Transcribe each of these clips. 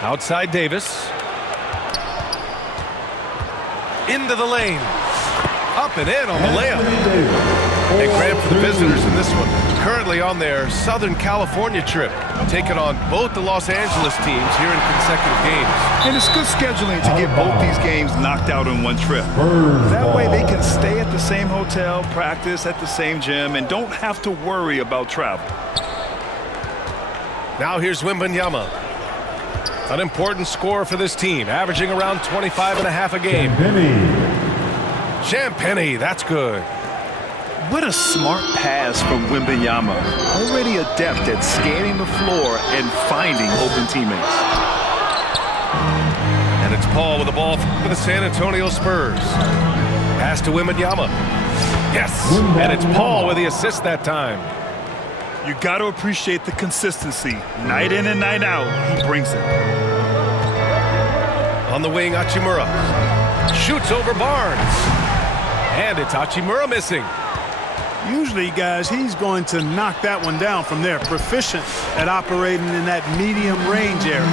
Outside Davis. Into the lane. Up and in on the layup. And Graham for the visitors in this one. Currently on their Southern California trip, taking on both the Los Angeles teams here in consecutive games. And it's good scheduling to get both these games knocked out on one trip. That way they can stay at the same hotel, practice at the same gym, and don't have to worry about travel. Now here's Wembanyama. An important scorer for this team, averaging around 25.5 a game. Champagnie, that's good. What a smart pass from Wembanyama. Already adept at scanning the floor and finding open teammates. And it's Paul with the ball for the San Antonio Spurs. Pass to Wembanyama. Yes, and it's Paul with the assist that time. You got to appreciate the consistency. Night in and night out, he brings it. On the wing, Hachimura. Shoots over Barnes. And it's Hachimura missing. Usually, guys, he's going to knock that one down from there. Proficient at operating in that medium range area.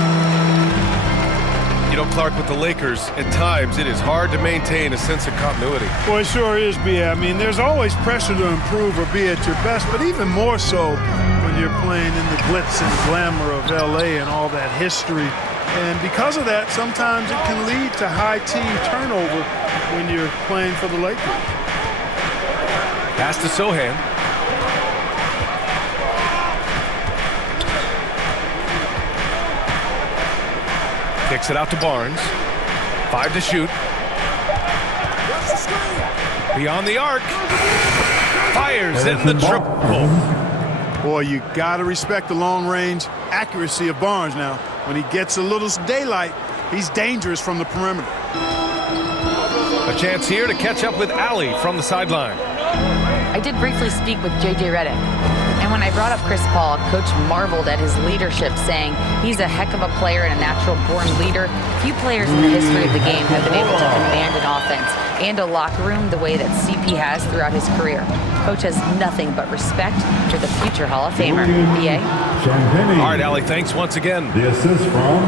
You know, Clark, with the Lakers, at times it is hard to maintain a sense of continuity. Well, it sure is, B.A. I mean, there's always pressure to improve or be at your best, but even more so when you're playing in the glitz and glamour of L.A. and all that history. And because of that, sometimes it can lead to high team turnover when you're playing for the Lakers. Pass to Sohan. Kicks it out to Barnes. 5 to shoot. Beyond the arc. Fires in the triple. Boy, you got to respect the long-range accuracy of Barnes now. When he gets a little daylight, he's dangerous from the perimeter. A chance here to catch up with Allie from the sideline. I did briefly speak with J.J. Redick, and when I brought up Chris Paul, Coach marveled at his leadership, saying he's a heck of a player and a natural-born leader. Few players in the history of the game have been able to command an offense and a locker room the way that CP has throughout his career. Coach has nothing but respect for the future Hall of Famer. B.A.? All right, Allie, thanks once again. The assist from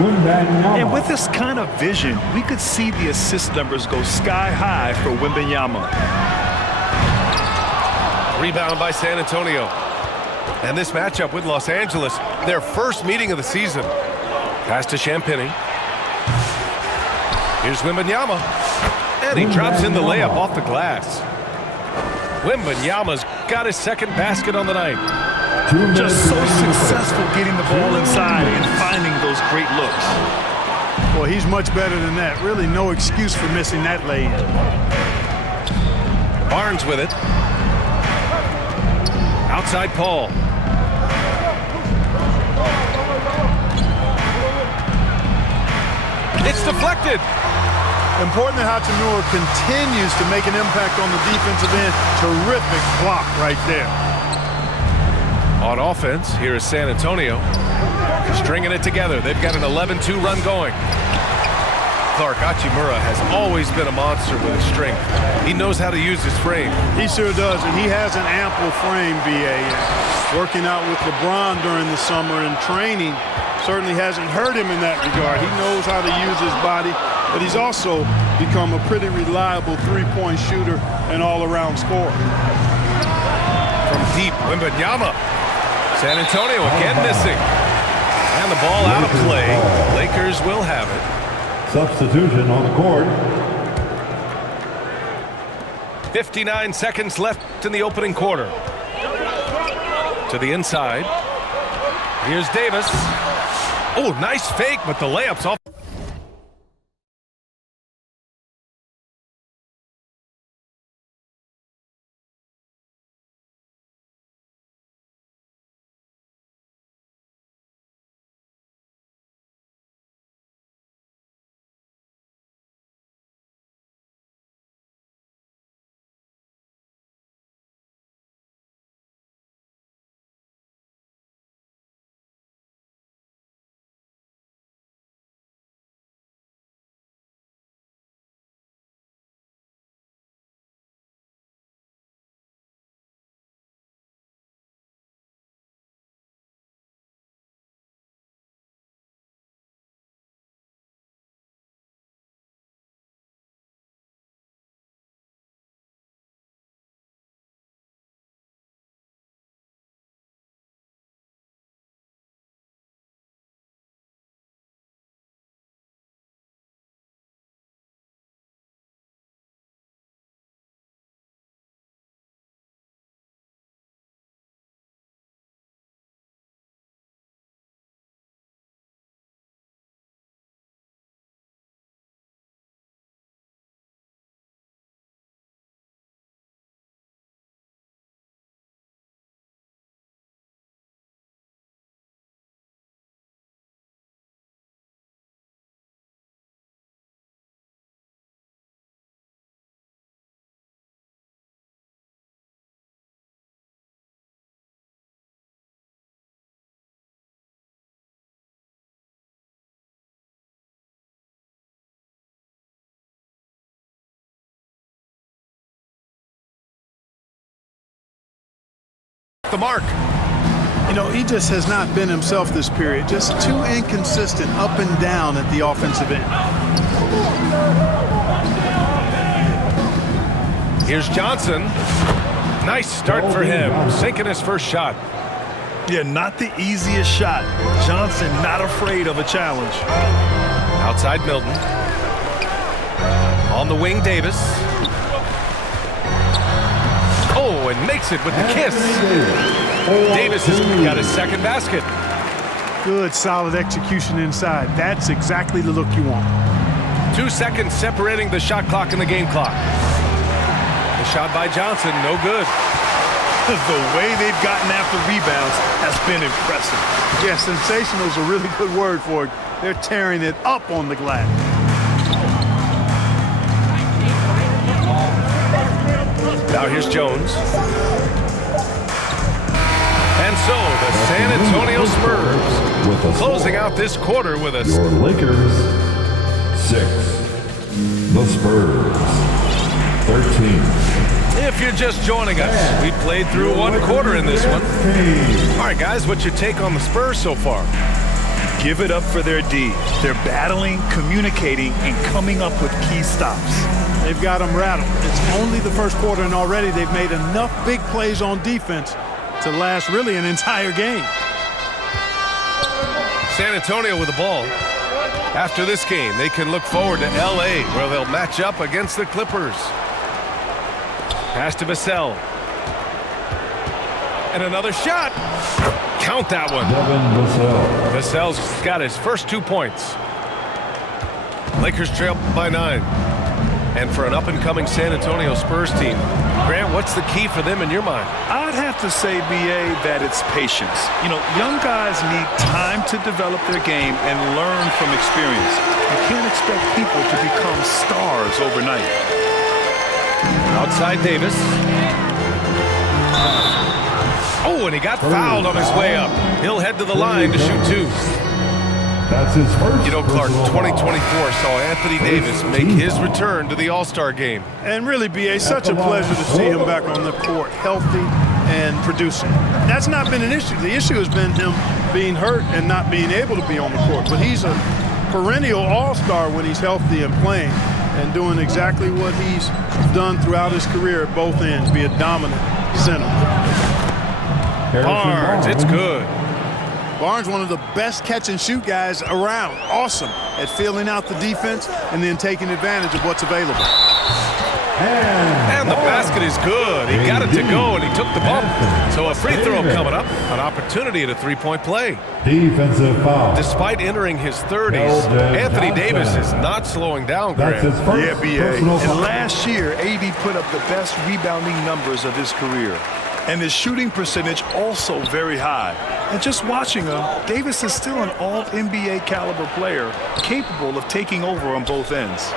Wembanyama. And with this kind of vision, we could see the assist numbers go sky high for Wembanyama. Rebound by San Antonio. And this matchup with Los Angeles, their first meeting of the season. Pass to Champagnie. Here's Wembanyama. And he drops in the layup off the glass. Wembanyama's got his second basket on the night. Just so successful getting the ball inside and finding those great looks. Well, he's much better than that. Really no excuse for missing that lay-in. Barnes with it. Outside Paul. It's deflected. Important that Hachimura continues to make an impact on the defensive end. Terrific block right there. On offense, here is San Antonio. Stringing it together. They've got an 11-2 run going. Clark, Hachimura has always been a monster with his strength. He knows how to use his frame. He sure does, and he has an ample frame, B.A. Working out with LeBron during the summer and training certainly hasn't hurt him in that regard. He knows how to use his body, but he's also become a pretty reliable three-point shooter and all-around scorer. From deep, Wembanyama. San Antonio again missing. And the ball out of play. Lakers will have it. Substitution on the court. 59 seconds left in the opening quarter. To the inside. Here's Davis. Oh, nice fake, but the layup's off. the mark. You know, he just has not been himself this period. Just too inconsistent up and down at the offensive end. Here's Johnson. Nice start for him, sinking his first shot. Yeah, not the easiest shot. Johnson not afraid of a challenge. Outside Milton. On the wing, Davis. Oh, and makes it with the kiss. Davis has got his second basket. Good, solid execution inside. That's exactly the look you want. 2 seconds separating the shot clock and the game clock. The shot by Johnson, no good. The way they've gotten after rebounds has been impressive. Yeah, sensational is a really good word for it. They're tearing it up on the glass. Now here's Jones. And so the San Antonio Spurs closing out this quarter with a... Your Lakers, 6. The Spurs, 13. If you're just joining us, we played through one quarter in this one. All right, guys, what's your take on the Spurs so far? Give it up for their D. They're battling, communicating, and coming up with key stops. They've got them rattled. It's only the first quarter, and already they've made enough big plays on defense to last really an entire game. San Antonio with the ball. After this game, they can look forward to L.A., where they'll match up against the Clippers. Pass to Vassell. And another shot. Count that one. Vassell's got his first 2 points. Lakers trail by 9. And for an up-and-coming San Antonio Spurs team, Grant, what's the key for them in your mind? I'd have to say, B.A., that it's patience. You know, young guys need time to develop their game and learn from experience. You can't expect people to become stars overnight. Outside Davis. Oh, and he got fouled on his way up. He'll head to the line to shoot 2. That's his first. You know, Clark, 2024 saw Anthony Davis make his return to the All-Star game. And really, B.A., such a pleasure to see him back on the court, healthy and producing. That's not been an issue. The issue has been him being hurt and not being able to be on the court. But he's a perennial All-Star when he's healthy and playing and doing exactly what he's done throughout his career at both ends, be a dominant center. Barnes, it's good. Barnes, one of the best catch-and-shoot guys around. Awesome at filling out the defense and then taking advantage of what's available. And the basket is good. He got it to go, and he took the bump. So a free throw coming up. An opportunity at a three-point play. Defensive foul. Despite entering his 30s, Anthony Davis is not slowing down, Grant. Yeah, B.A. And last year, AD put up the best rebounding numbers of his career. And his shooting percentage also very high. And just watching him, Davis is still an all-NBA caliber player, capable of taking over on both ends.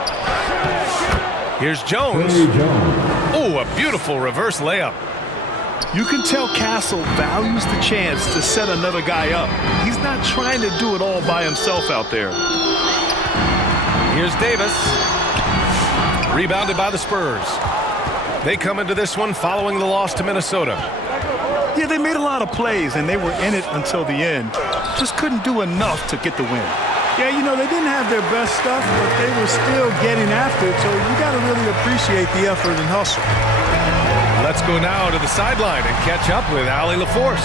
Here's Jones. Oh, a beautiful reverse layup. You can tell Castle values the chance to set another guy up. He's not trying to do it all by himself out there. Here's Davis. Rebounded by the Spurs. They come into this one following the loss to Minnesota. Yeah, they made a lot of plays, and they were in it until the end. Just couldn't do enough to get the win. Yeah, you know, they didn't have their best stuff, but they were still getting after it, so you got to really appreciate the effort and hustle. Let's go now to the sideline and catch up with Allie LaForce.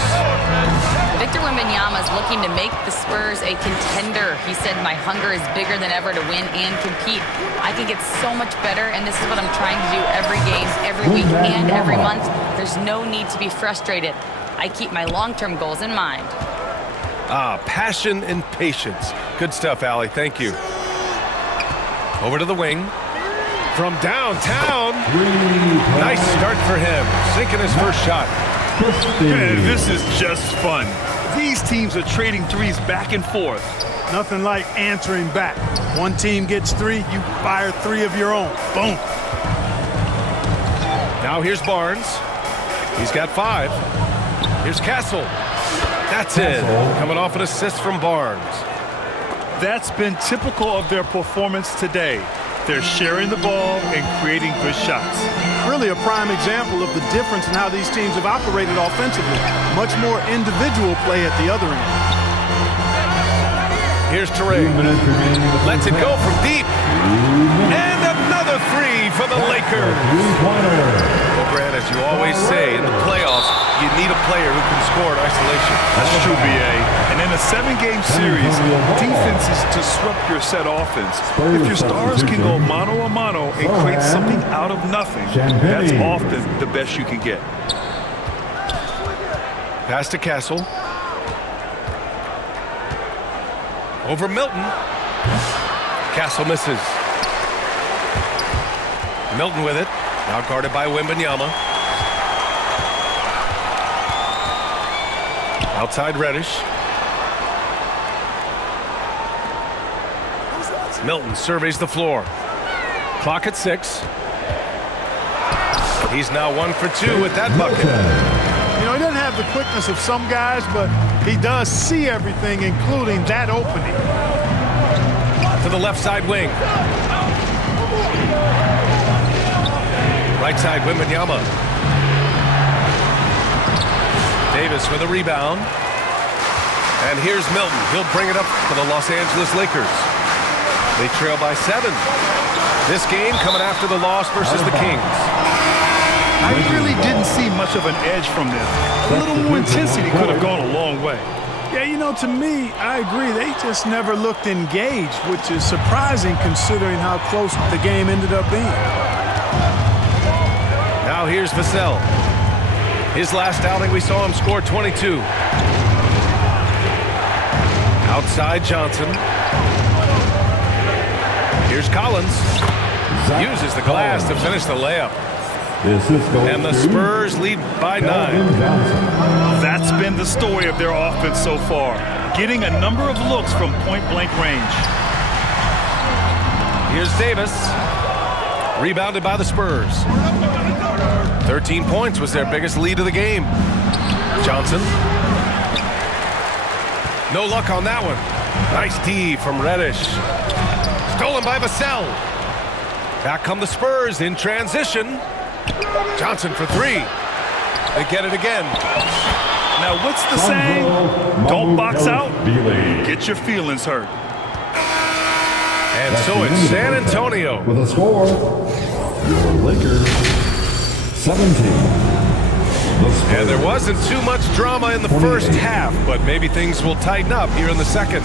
Victor Wembanyama is looking to make the Spurs a contender. He said, my hunger is bigger than ever to win and compete. I can get so much better, and this is what I'm trying to do every game, every week, and every month. There's no need to be frustrated. I keep my long-term goals in mind. Passion and patience. Good stuff, Allie. Thank you. Over to the wing. From downtown. Nice start for him. Sinking his first shot. Man, this is just fun. These teams are trading threes back and forth. Nothing like answering back. One team gets 3, you fire 3 of your own. Boom. Now here's Barnes. He's got 5. Here's Castle. That's it. Coming off an assist from Barnes. That's been typical of their performance today. They're sharing the ball and creating good shots. Really a prime example of the difference in how these teams have operated offensively. Much more individual play at the other end. Here's Teray. Lets it go from deep. And another three for the Lakers. Well, Grant, as you always say, in the playoffs, you need a player who can score in isolation. That's true, B.A. And in a 7-game series, defense is to disrupt your set offense. If your stars can go mano-a-mano and create something out of nothing, that's often the best you can get. Pass to Castle. Over Milton. Castle misses. Milton with it. Now guarded by Wembanyama. Outside Reddish. Milton surveys the floor. Clock at 6. He's now 1 for 2 with that bucket. You know, he doesn't have the quickness of some guys, but he does see everything, including that opening. To the left side wing. Right side, Wembanyama. Davis with a rebound. And here's Milton. He'll bring it up for the Los Angeles Lakers. They trail by 7. This game coming after the loss versus the Kings. I really didn't see much of an edge from them. A little more intensity could have gone a long way. Yeah, you know, to me, I agree. They just never looked engaged, which is surprising considering how close the game ended up being. Now here's Vassell. His last outing, we saw him score 22. Outside Johnson. Here's Collins. Uses the glass to finish the layup. And the Spurs lead by 9. That's been the story of their offense so far. Getting a number of looks from point-blank range. Here's Davis. Rebounded by the Spurs. 13 points was their biggest lead of the game. Johnson. No luck on that one. Nice D from Reddish. Stolen by Vassell. Back come the Spurs in transition. Johnson for 3. They get it again. Now, what's the saying? Don't box out. Get your feelings hurt. And so it's San Antonio. With a score, your Lakers 17. And there wasn't too much drama in the first half, but maybe things will tighten up here in the second.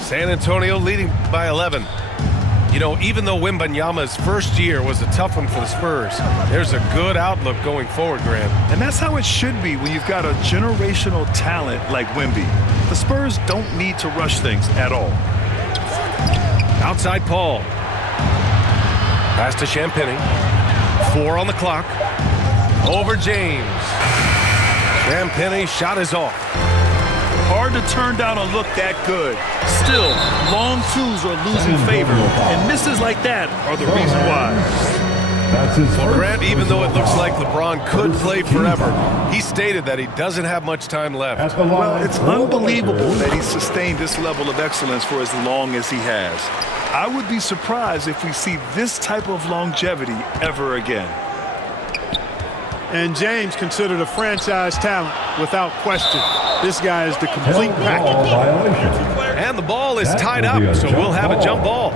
San Antonio leading by 11. You know, even though Wembanyama's first year was a tough one for the Spurs, there's a good outlook going forward, Grant. And that's how it should be when you've got a generational talent like Wemby. The Spurs don't need to rush things at all. Outside Paul. Pass to Champagny. 4 on the clock. Over James. Champagny shot is off. Hard to turn down a look that good. Still, long twos are losing favor, and misses like that are the reason why. Well, Grant, even though it looks like LeBron could play forever, he stated that he doesn't have much time left. Well, it's unbelievable that he's sustained this level of excellence for as long as he has. I would be surprised if we see this type of longevity ever again. And James considered a franchise talent without question. This guy is the complete package. And the ball is tied up, so we'll have a jump ball.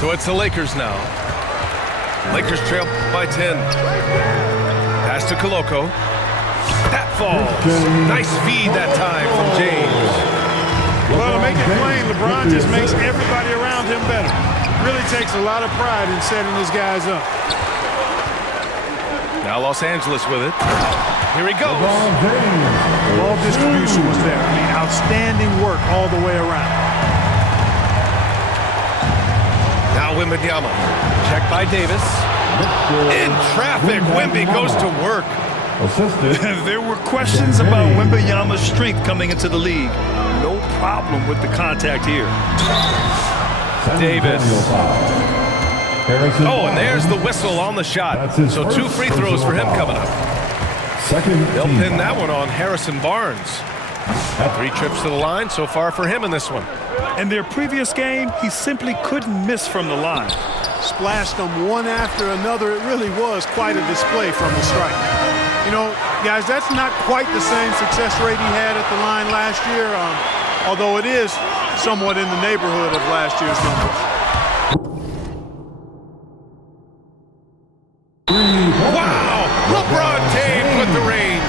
So it's the Lakers now. Lakers trail by 10. Pass to Koloko. That falls. Nice feed that time from James. Well, to make it plain, LeBron just makes everybody around him better. Really takes a lot of pride in setting his guys up. Now Los Angeles with it. Here he goes. Ball distribution was there. I mean, outstanding work all the way around. Now Wembanyama. Checked by Davis. In traffic, Wemby goes to work. There were questions about Wembanyama's strength coming into the league. No problem with the contact here. Davis. Harrison Oh, and Barnes. there's the whistle on the shot. That's his So 2 first free throws for him personal coming up. Second They'll team pin that foul. one on Harrison Barnes. 3 trips to the line so far for him in this one. In their previous game, he simply couldn't miss from the line. Splashed them one after another. It really was quite a display from the stripe. You know, guys, that's not quite the same success rate he had at the line last year, although it is somewhat in the neighborhood of last year's numbers. Wow! LeBron James with the range.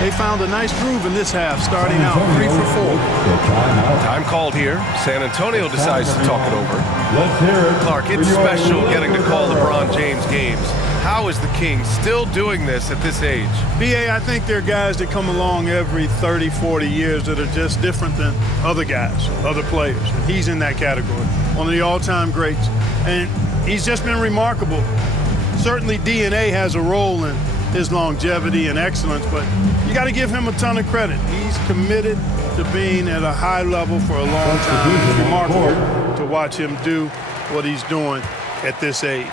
They found a nice groove in this half, starting out 3 for 4. The timeout. Time called here. San Antonio decides to talk it over. Let's hear it. Clark, it's for your special getting to Lakers. call LeBron James games. How is the King still doing this at this age? BA, I think there are guys that come along every 30, 40 years that are just different than other guys, other players. And he's in that category, one of the all-time greats. And he's just been remarkable. Certainly DNA has a role in his longevity and excellence, but you got to give him a ton of credit. He's committed to being at a high level for a long time. It's remarkable to watch him do what he's doing at this age.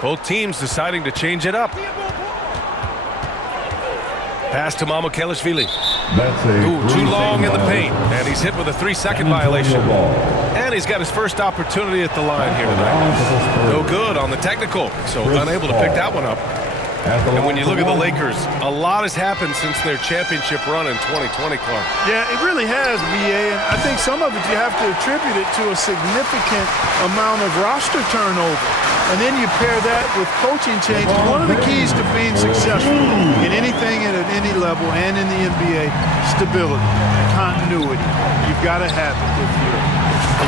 Both teams deciding to change it up. Pass to Mamukelashvili. That's a Ooh, too long in the violation. paint. And he's hit with a 3-second San Antonio violation. ball. And he's got his first opportunity at the line here tonight. No good on the technical, so unable to pick that one up. And when you look at the Lakers, a lot has happened since their championship run in 2020, Clark. Yeah, it really has, BA, and I think some of it you have to attribute it to a significant amount of roster turnover. And then you pair that with coaching changes. One of the keys to being successful in anything and at any level and in the NBA, stability, continuity. You've got to have it with your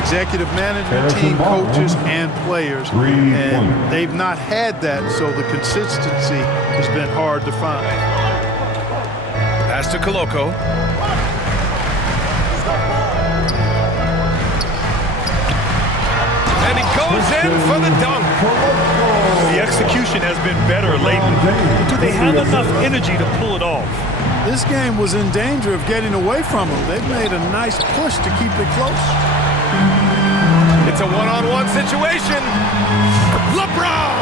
executive management team, coaches, and players. And they've not had that, so the consistency has been hard to find. Pass to Koloko. And he goes in for the dunk. The execution has been better lately. Do they have enough energy to pull it off? This game was in danger of getting away from them. They've made a nice push to keep it close. It's a one-on-one situation. LeBron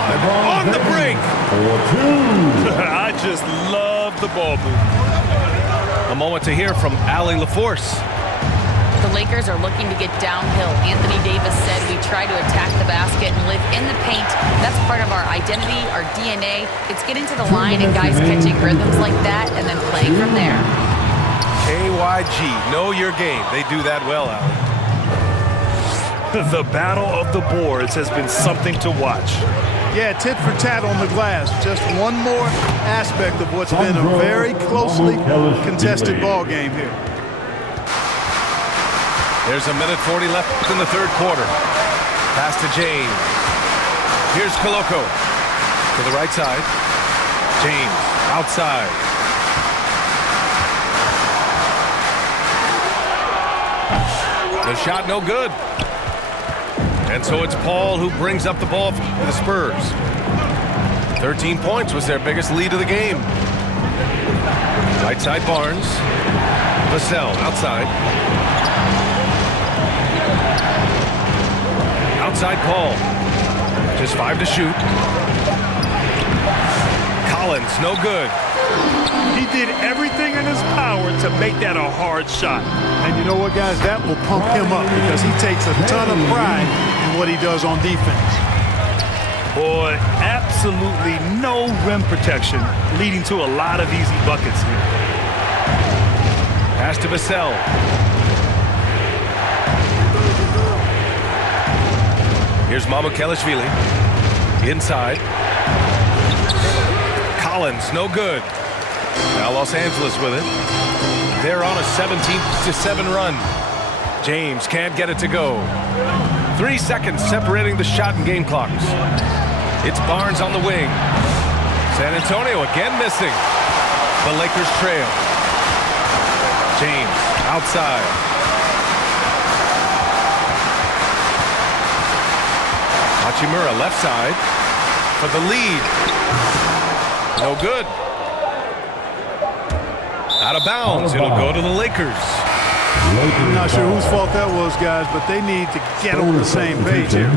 on the brink. 4-2. I just love the ball movement. A moment to hear from Allie LaForce. The Lakers are looking to get downhill. Anthony Davis said we try to attack the basket and live in the paint. That's part of our identity, our DNA. It's getting to the line and guys catching rhythms like that and then playing from there. KYG, know your game. They do that well, Allie. The battle of the boards has been something to watch. Yeah, tit for tat on the glass. Just one more aspect of what's been a very closely contested ball game here. There's a minute 40 left in the third quarter. Pass to James. Here's Koloko to the right side. James outside. The shot no good. And so it's Paul who brings up the ball for the Spurs. 13 points was their biggest lead of the game. Right side Barnes. Vassell outside. Outside Paul. Just 5 to shoot. Collins, no good. He did everything in his power to make that a hard shot. And you know what, guys? That will pump him up because he takes a ton of pride in what he does on defense. Boy, absolutely no rim protection, leading to a lot of easy buckets here. Pass to Vassell. Here's Mamukelashvili. Inside. Collins, no good. Now Los Angeles with it. They're on a 17-7 run. James can't get it to go. 3 seconds separating the shot and game clocks. It's Barnes on the wing. San Antonio again missing. The Lakers trail. James outside. Hachimura left side for the lead. No good. Out of bounds. It'll go to the Lakers. I'm not sure whose fault that was, guys, but they need to get on the same page here.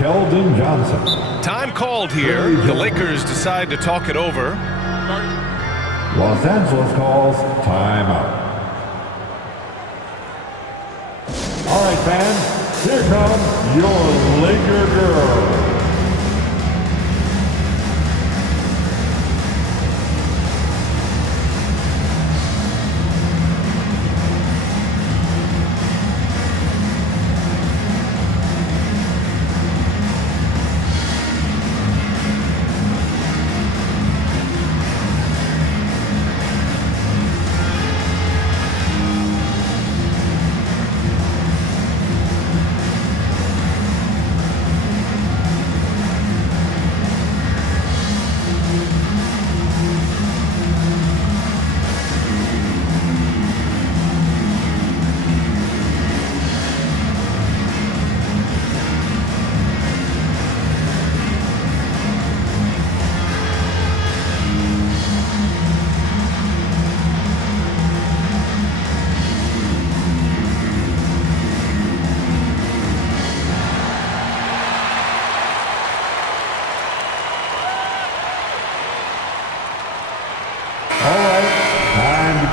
Keldon Johnson. Time called here. The Lakers decide to talk it over. Los Angeles calls timeout. All right, fans, here comes your Laker girl.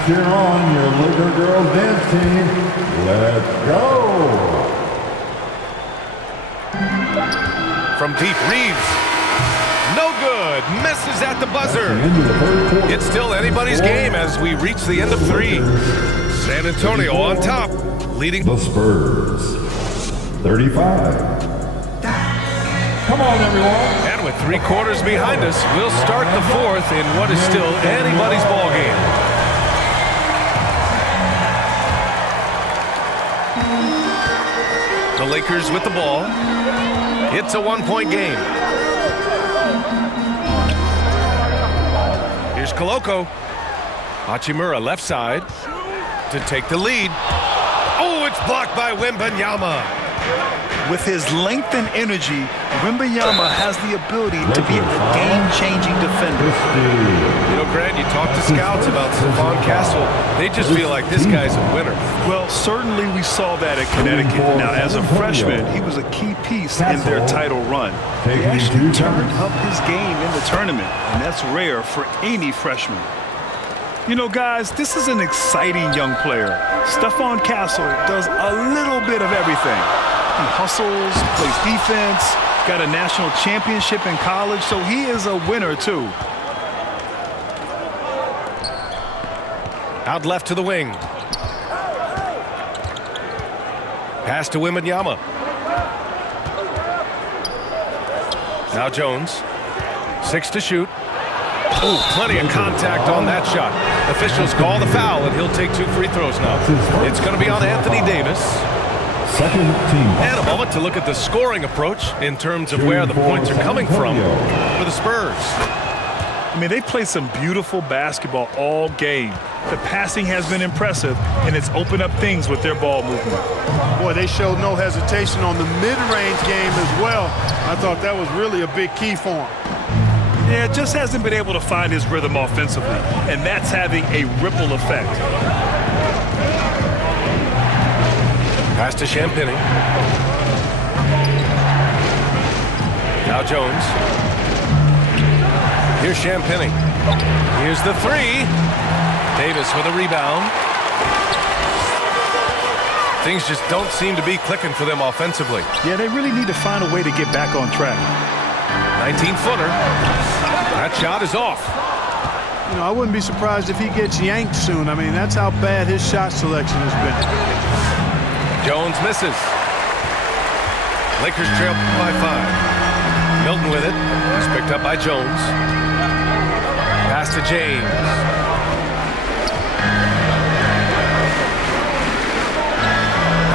Cheer on your Laker girls dance team. Let's go. From deep, Reeves. No good. Misses at the buzzer. It's still anybody's game as we reach the end of 3. San Antonio on top, leading the Spurs. 35. Come on, everyone. And with 3 quarters behind us, we'll start the 4th in what is still anybody's ball game. The Lakers with the ball. It's a 1-point game. Here's Koloko. Hachimura left side to take the lead. Oh, it's blocked by Wembanyama. With his length and energy, Wembanyama has the ability to be a game-changing defender. You know, Grant, you talk to scouts about Stephon Castle. They just feel like this guy's a winner. Well, certainly we saw that at Connecticut. Now, as a freshman, he was a key piece in their title run. He actually turned up his game in the tournament, and that's rare for any freshman. You know, guys, this is an exciting young player. Stephon Castle does a little bit of everything. He hustles, plays defense, got a national championship in college, so he is a winner, too. Out left to the wing. Pass to Wembanyama. Now Jones. 6 to shoot. Oh, plenty of contact on that shot. Officials call the foul, and he'll take 2 free throws now. It's going to be on Anthony Davis. Second team. And a moment to look at the scoring approach in terms of where the points are coming from for the Spurs. I mean, they played some beautiful basketball all game. The passing has been impressive, and it's opened up things with their ball movement. Boy, they showed no hesitation on the mid-range game as well. I thought that was really a big key for him. Yeah, just hasn't been able to find his rhythm offensively, and that's having a ripple effect. Pass to Champagny. Now Jones. Here's Champagny. Here's the 3. Davis with a rebound. Things just don't seem to be clicking for them offensively. Yeah, they really need to find a way to get back on track. 19-footer. That shot is off. You know, I wouldn't be surprised if he gets yanked soon. I mean, that's how bad his shot selection has been. Jones misses. Lakers trail by 5. Milton with it. It's picked up by Jones. Pass to James.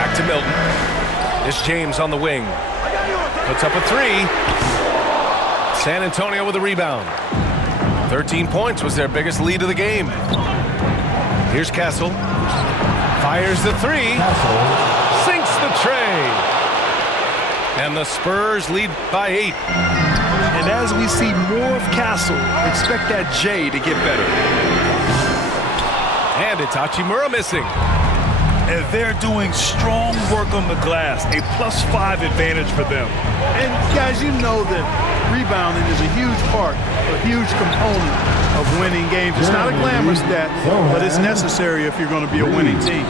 Back to Milton. It's James on the wing. Puts up a 3. San Antonio with a rebound. 13 points was their biggest lead of the game. Here's Castle. Fires the 3. Sinks the tray. And the Spurs lead by 8. And as we see more of Castle, expect that J to get better. And it's Hachimura missing. and they're doing strong work on the glass, a +5 advantage for them. And guys, you know that rebounding is a huge part, a huge component of winning games. It's not a glamorous stat, but it's necessary if you're going to be a winning team.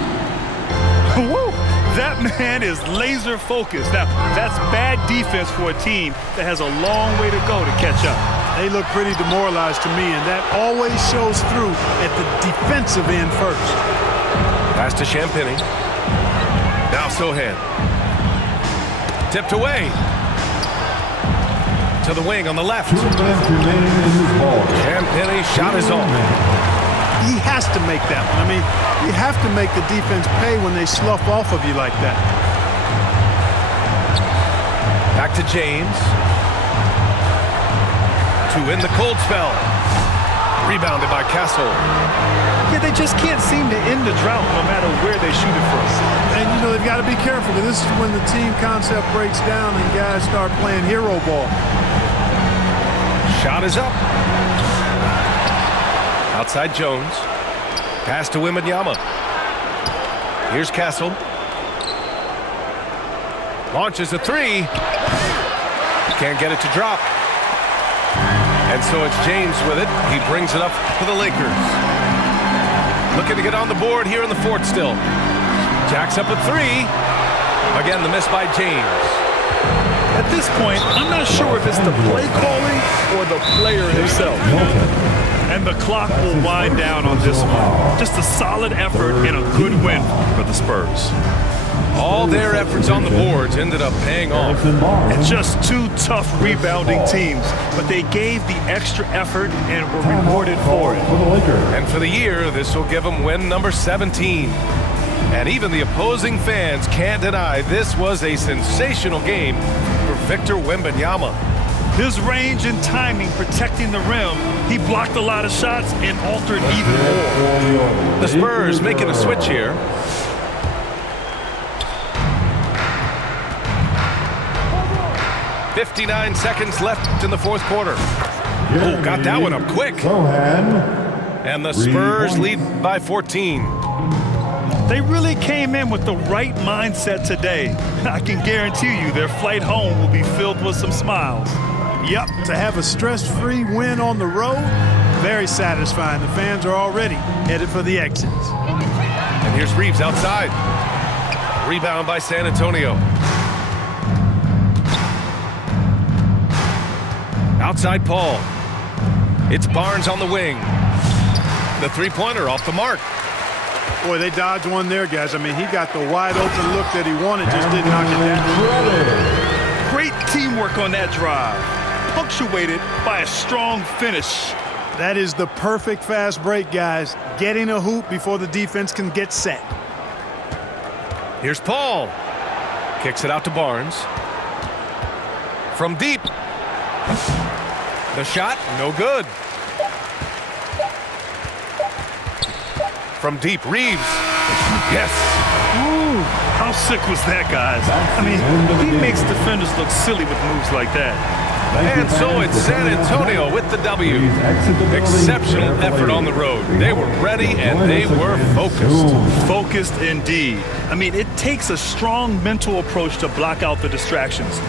Woo! That man is laser focused. Now, that's bad defense for a team that has a long way to go to catch up. They look pretty demoralized to me, and that always shows through at the defensive end first. Pass to Champagny. Now Sohan. Tipped away. To the wing on the left. Champagny shot is on. He has to make that one. I mean, you have to make the defense pay when they slough off of you like that. Back to James. To in the cold spell. Rebounded by Castle. Yeah, they just can't seem to end the drought no matter where they shoot it from. And, you know, they've got to be careful, because this is when the team concept breaks down and guys start playing hero ball. Shot is up. Outside Jones. Pass to Wembanyama. Here's Castle. Launches a three. Can't get it to drop. And so it's James with it. He brings it up for the Lakers. Looking to get on the board here in the fourth still. Jacks up a three. Again, the miss by James. At this point, I'm not sure if it's the play calling or the player himself. And the clock will wind down on this one. Just a solid effort and a good win for the Spurs. All their efforts on the boards ended up paying off. And just two tough rebounding teams, but they gave the extra effort and were rewarded for it. And for the year, this will give them win number 17. And even the opposing fans can't deny this was a sensational game for Victor Wembanyama. His range and timing protecting the rim, he blocked a lot of shots and altered even more. The Spurs making a switch here. .59 seconds left in the fourth quarter. Oh, got that one up quick. And the Spurs lead by 14. They really came in with the right mindset today. I can guarantee you their flight home will be filled with some smiles. Yep, to have a stress-free win on the road, very satisfying. The fans are already headed for the exits. And here's Reeves outside. Rebound by San Antonio. Outside Paul. It's Barnes on the wing. The three-pointer off the mark. Boy, they dodged one there, guys. I mean, he got the wide-open look that he wanted, just didn't knock it down. Great teamwork on that drive, punctuated by a strong finish. That is the perfect fast break, guys. Getting a hoop before the defense can get set. Here's Paul. Kicks it out to Barnes. From deep. The shot, no good. From deep, Reeves. Yes. Ooh, how sick was that, guys? I mean, he makes defenders look silly with moves like that. And so it's San Antonio with the W. Exceptional effort on the road. They were ready and they were focused. Focused indeed. I mean, it takes a strong mental approach to block out the distractions.